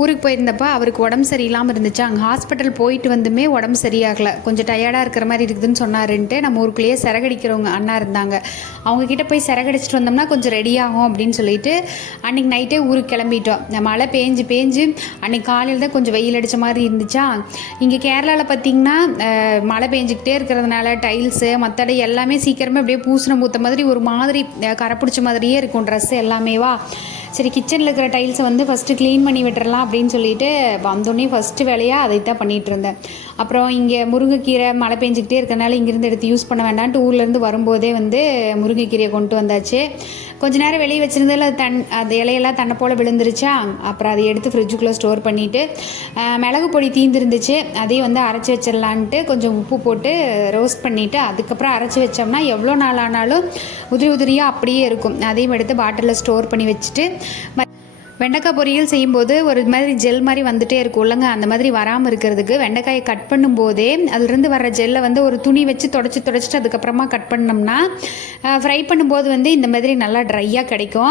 ஊருக்கு போயிருந்தப்போ அவருக்கு உடம்பு சரியில்லாமல் இருந்துச்சு. அங்கே ஹாஸ்பிட்டல் போயிட்டு வந்துமே உடம்பு சரியாகலை. கொஞ்சம் டயர்டாக இருக்கிற மாதிரி இருக்குதுன்னு சொன்னாருன்ட்டு நம்ம ஊருக்குள்ளேயே சிறகடிக்கிறவங்க அண்ணா இருந்தாங்க. அவங்கக்கிட்ட போய் சிறகடிச்சிட்டு வந்தோம்னா கொஞ்சம் ரெடி ஆகும் அப்படின்னு சொல்லிட்டு அன்றைக்கி நைட்டே ஊருக்கு கிளம்பிட்டோம். மழை பேஞ்சு அன்றைக்கி காலையில் தான் கொஞ்சம் வெயில் அடித்த மாதிரி இருந்துச்சா. இங்கே கேரளாவில் பார்த்திங்கன்னா மழை பெஞ்சிக்கிட்டே இருக்கிறதுனால டைல்ஸு மற்றடை எல்லாமே சீக்கிரமே அப்படியே பூசணம் பூத்த மாதிரி ஒரு மாதிரி கரை பிடிச்ச மாதிரியே இருக்கும் ட்ரெஸ் எல்லாமேவா. சரி, கிச்சனில் இருக்கிற டைல்ஸை வந்து ஃபஸ்ட்டு க்ளீன் பண்ணி விட்டுறலாம் அப்படின்னு சொல்லிட்டு வந்தோடனே ஃபஸ்ட்டு வேலையாக அதை தான் பண்ணிகிட்டு இருந்தேன். அப்புறம் இங்கே முருங்கைக்கீரை மழை பெஞ்சிக்கிட்டே இருக்கிறனால இங்கேருந்து எடுத்து யூஸ் பண்ண வேண்டான்ட்டு ஊர்லேருந்து வரும்போதே வந்து முருங்கைக்கீரையை கொண்டு வந்தாச்சு. கொஞ்ச நேரம் வெளியே வச்சுருந்ததில் அது இலையெல்லாம் தன்னை போல் விழுந்துருச்சா. அப்புறம் அதை எடுத்து ஃப்ரிட்ஜுக்குள்ளே ஸ்டோர் பண்ணிவிட்டு மிளகு பொடி தீந்துருந்துச்சு, அதையும் வந்து அரைச்சி வச்சிடலான்ட்டு கொஞ்சம் உப்பு போட்டு ரோஸ்ட் பண்ணிவிட்டு அதுக்கப்புறம் அரைச்சி வச்சோம்னா எவ்வளோ நாள் ஆனாலும் உதிரியாக அப்படியே இருக்கும். அதையும் எடுத்து பாட்டிலில் ஸ்டோர் பண்ணி வச்சுட்டு வெண்டைக்காய் பொரியல் செய்யும்போது ஒரு மாதிரி ஜெல் மாதிரி வந்துகிட்டே இருக்கும் இல்லைங்க. அந்த மாதிரி வராமல் இருக்கிறதுக்கு வெண்டைக்காயை கட் பண்ணும்போதே அதுலேருந்து வர ஜெல்லை வந்து ஒரு துணி வச்சு தொடச்சிட்டு அதுக்கப்புறமா கட் பண்ணோம்னா ஃப்ரை பண்ணும்போது வந்து இந்த மாதிரி நல்லா ட்ரையாக கிடைக்கும்.